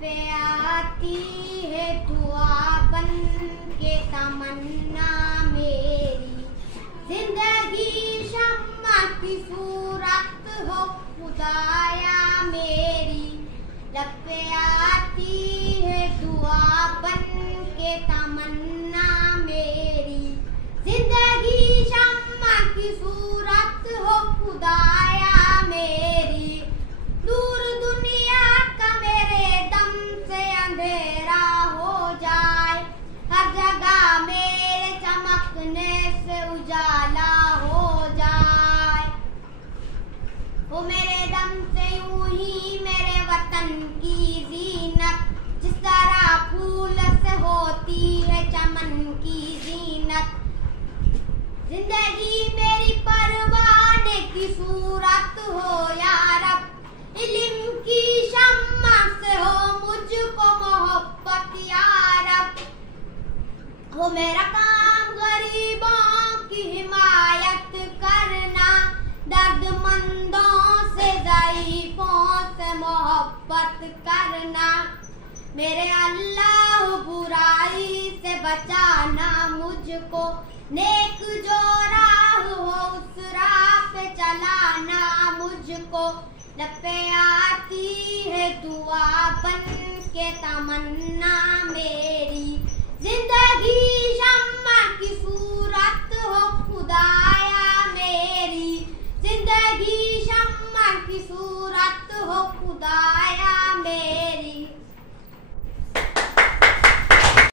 पे आती है दुआ बन के तमन्ना मेरी, जिंदगी शम्मा की सूरत हो खुदाया मेरी। लब पे आती है दुआ बन के तमन्ना मेरी, जिंदगी शम्मा की सूरत हो खुदाया मेरी। दूर दुनिया का मेरे दम से अंधेरा हो जाए, हर जगह मेरे चमकने से उजाला हो जाए। वो मेरे दम से यूं ही मेरे वतन की जीनत, जिस तरह फूल से होती है चमन की जीनत। जिंदगी मेरी परवाने की सूरत हो या रब, इल्म की शम्मा से हो मुझको मोहब्बत या रब। वो मेरा काम गरीबों की हिमायत करना, दर्दमंदों से ज़ईफ़ों से मोहब्बत करना। मेरे अल्लाह बुराई से बचाना मुझको, नेक जो राह हो उस राह पे चलाना मुझको। लब पे आती है दुआ बन के तमन्ना मेरी, जिंदगी